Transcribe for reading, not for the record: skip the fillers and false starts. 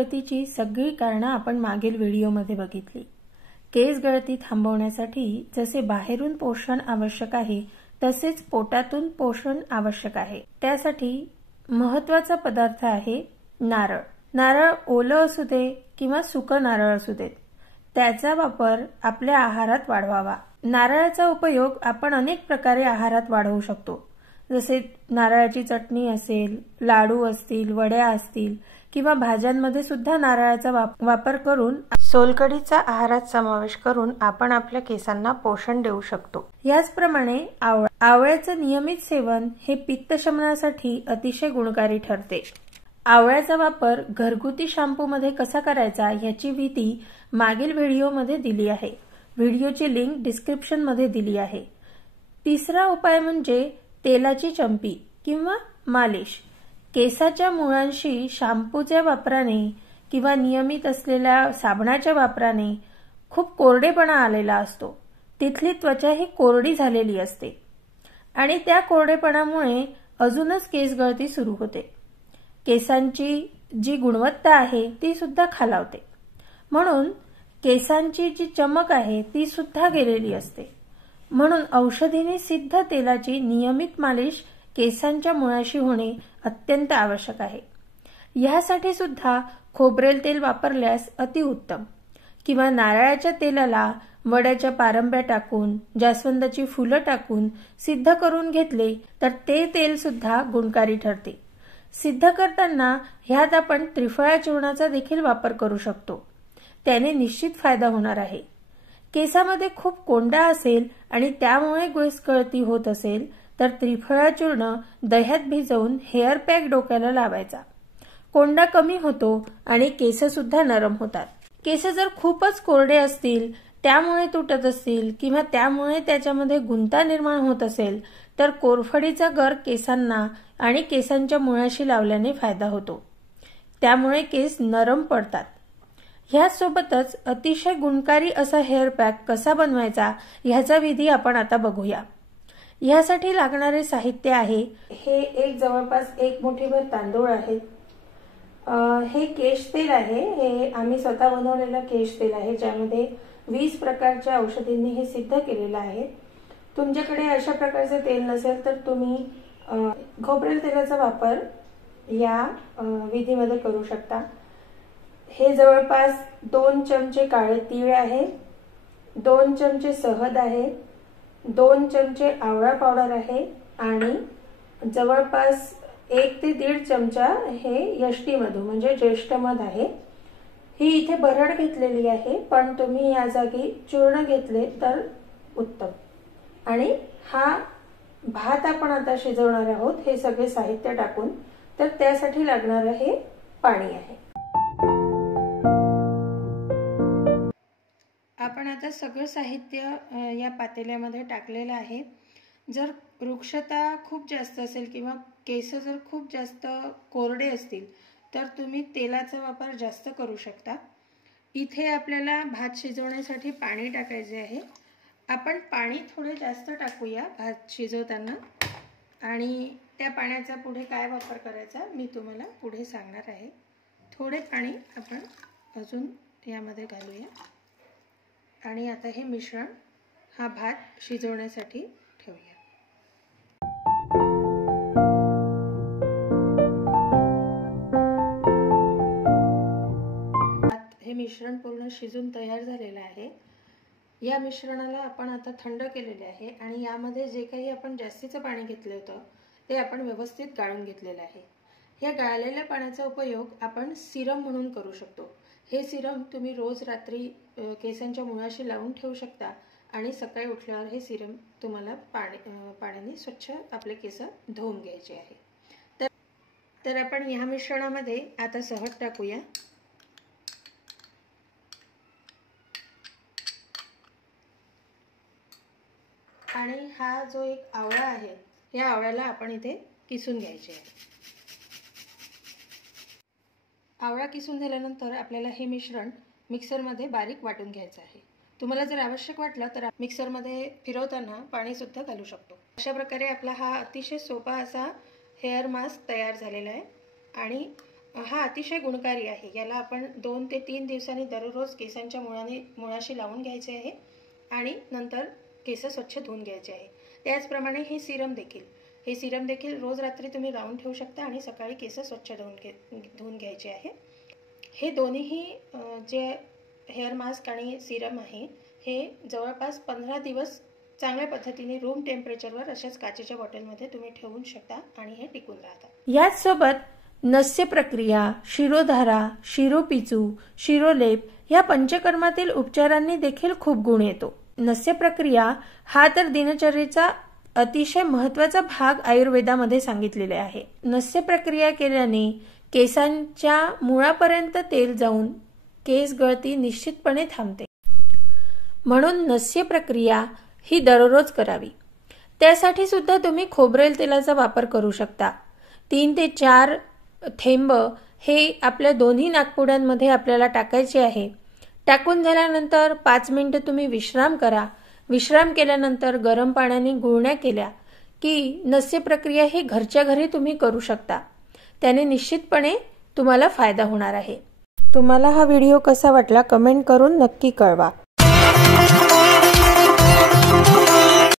गळतीची सगळी कारणं आपण मागील व्हिडिओमध्ये बघितली। केस गळती थांबवण्यासाठी जसे बाहेरून पोषण आवश्यक आहे तसेच पोटातून पोषण आवश्यक आहे। त्यासाठी महत्त्वाचा पदार्थ आहे नारळ। नारळ ओलं असू दे किंवा सुकं नारळ असू दे, त्याचा वापर आपल्या आहारात वाढवावा। नारळाचा उपयोग आपण अनेक प्रकारे आहारात वाढवू शकतो, जसे नारळाची चटणी असेल, लाडू असतील, वड्या असतील किंवा भाज्यांमध्ये सुद्धा नारळाचा वापर करून सोलकडीचा आहारात समावेश करून आपण आपल्या केसांना पोषण देऊ शकतो। याचप्रमाणे आवळ्याचे नियमित सेवन हे पित्तशमनासाठी अतिशय गुणकारी ठरते। आवळ्याचा वापर घरगुती शॅम्पूमध्ये कसा करायचा याची विधी मागील व्हिडिओमध्ये दिली आहे। व्हिडिओची लिंक डिस्क्रिप्शनमध्ये दिली आहे। तिसरा उपाय म्हणजे तेलाची चंपी किंवा मालिश। केसाच्या मुळांशी शॅम्पूच्या वापराने किंवा नियमित असलेल्या साबणाच्या वापराने खूप कोरडेपणा आलेला असतो। तिथली त्वचा ही कोरडी झालेली असते आणि त्या कोरडेपणामुळे अजूनच केस गळती सुरू होते। केसांची जी गुणवत्ता आहे ती सुद्धा खालावते, म्हणून केसांची जी चमक आहे ती सुद्धा गेलेली असते। म्हणून औषधीने सिद्ध तेलाची नियमित मालिश केसांच्या मुळाशी होणे अत्यंत आवश्यक आहे। यासाठी सुद्धा खोबरेल तेल वापरल्यास अतिउत्तम, किंवा नारळाच्या तेलाला वड्याच्या पारंब्या टाकून जास्वंदाची फुलं टाकून सिद्ध करून घेतले तर ते तेल सुद्धा गुणकारी ठरते। सिद्ध करताना ह्यात आपण त्रिफळा चूर्णाचा देखील वापर करू शकतो, त्याने निश्चित फायदा होणार आहे। केसामध्ये खूप कोंडा असेल आणि त्यामुळे केस गळती होत असेल तर त्रिफळा चूर्ण दह्यात भिजवून हेअर पॅक डोक्याला लावायचा। कोंडा कमी होतो आणि केस सुद्धा नरम होतात। केस जर खूपच कोरडे असतील, त्यामुळे तुटत असतील किंवा त्यामुळे त्याच्यामध्ये गुंता निर्माण होत असेल तर कोरफडीचा गर केसांना आणि केसांच्या मुळाशी लावल्याने फायदा होतो, त्यामुळे केस नरम पडतात। ह्यासोबतच अतिशय गुणकारी असा हेअर पॅक कसा बनवायचा ह्याचा विधी आपण आता बघूया। यासाठी लागणारे साहित्य आहे हे जवळपास 1 मुठीभर तांदूळ आहेत। हे केश तेल आहे, हे आम्ही स्वतः बनवलेलं केश तेल आहे, ज्यामध्ये 20 प्रकारच्या औषधींनी हे सिद्ध केलेलं आहे। तुमच्याकडे अशा प्रकारचे तेल नसेल तर तुम्ही खोबरेल तेलाचा वापर या विधीमध्ये करू शकता। हे जवळपास 2 चमचे काळे तीळ आहे, 2 चमचे शहद आहे, 2 चमचे आवळा पावडर आहे आणि जवळपास 1 ते 1.5 चमचा हे यष्टीमधू म्हणजे ज्येष्ठ मध आहे। ही इथे भरड घेतलेली आहे, पण तुम्ही या जागी चूर्ण घेतले तर उत्तम। आणि हा भात आपण आता शिजवणार आहोत हे सगळे साहित्य टाकून, तर त्यासाठी लागणार हे पाणी आहे। आपण आता सगळं साहित्य या पातेल्यामध्ये टाकलेलं आहे। जर वृक्षता खूप जास्त असेल किंवा केस जर खूप जास्त कोरडे असतील तर तुम्ही तेलाचा वापर जास्त करू शकता। इथे आपल्याला भात शिजवण्यासाठी पाणी टाकायचे आहे। आपण पाणी थोडे जास्त टाकूया भात शिजवताना, आणि त्या पाण्याचा पुढे काय वापर करायचा मी तुम्हाला पुढे सांगणार आहे। थोडे पाणी आपण अजून यामध्ये घालूया आणि आता हे मिश्रण हा भात शिजवण्यासाठी ठेवूया। हे मिश्रण पूर्ण शिजून तयार झालेलं आहे। या मिश्रणाला आपण आता थंड केलेले आहे आणि यामध्ये जे काही आपण जास्तीचं पाणी घेतलं होतं ते आपण व्यवस्थित गाळून घेतलेलं आहे। या गाळलेल्या पाण्याचा उपयोग आपण सिरम म्हणून करू शकतो। हे सिरम तुम्ही रोज रात्री केसांच्या मुळाशी लावून ठेवू शकता आणि सकाळी उठल्यावर हे सिरम तुम्हाला पाण्याने स्वच्छ आपले केस धुवून घ्यायचे आहे। तर आपण या मिश्रणामध्ये आता शहद टाकूया आणि हा जो एक आवळा आहे या आवळ्याला आपण इथे किसून घ्यायचे आहे। आवळा किसून झाल्यानंतर आपल्याला हे मिश्रण मिक्सरमध्ये बारीक वाटून घ्यायचं आहे। तुम्हाला जर आवश्यक वाटलं तर मिक्सरमध्ये फिरवताना पाणी सुद्धा घालू शकतो। अशा प्रकारे आपला हा अतिशय सोपा असा हेअर मास्क तयार झालेला आहे आणि हा अतिशय गुणकारी आहे। याला आपण 2 ते 3 दिवसांनी दररोज केसांच्या मुळाशी लावून घ्यायचे आहे आणि नंतर केस स्वच्छ धुवून घ्यायचे आहे। त्याचप्रमाणे हे सिरम देखील रोज रात्री तुम्ही लावून ठेवू शकता आणि सकाळी केस स्वच्छ धुवून घ्यायचे आहे। हे दोन्ही जे हेअर मास्क आणि सिरम आहे हे जवळपास 15 दिवस चांगल्या पद्धतीने रूम टेम्परेचरवर अशाच काचेच्या बॉटलमध्ये तुम्ही ठेवू शकता आणि हे टिकून राहतात। याच सोबत नस्य प्रक्रिया, शिरोधारा, शिरोपिचू, शिरोलेप या पंचकर्मातील उपचारांनी देखील खूप गुण येतो। नस्य प्रक्रिया हा तर दिनचर्येचा अतिशय महत्त्वाचा भाग आयुर्वेदामध्ये सांगितलेले आहे। नस्य प्रक्रिया केल्याने केसांच्या मुळापर्यंत तेल जाऊन केस गळती निश्चितपणे थांबते। म्हणून नस्य प्रक्रिया ही दररोज करावी। त्यासाठी सुद्धा तुम्ही खोबरेल तेलाचा वापर करू शकता। 3 ते 4 थेंब हे आपल्या दोन्ही नाकपुड्यांमध्ये आपल्याला टाकायचे आहे। टाकून झाल्यानंतर 5 मिनिटे तुम्ही विश्राम करा। विश्राम केल्यानंतर गरम पाण्याने गुळण्या केल्या की नस्य प्रक्रिया ही घरच्या घरी तुम्ही करू शकता। त्याने निश्चितपणे तुम्हाला फायदा होणार आहे। तुम्हाला हा व्हिडिओ कसा वाटला कमेंट करून नक्की कळवा।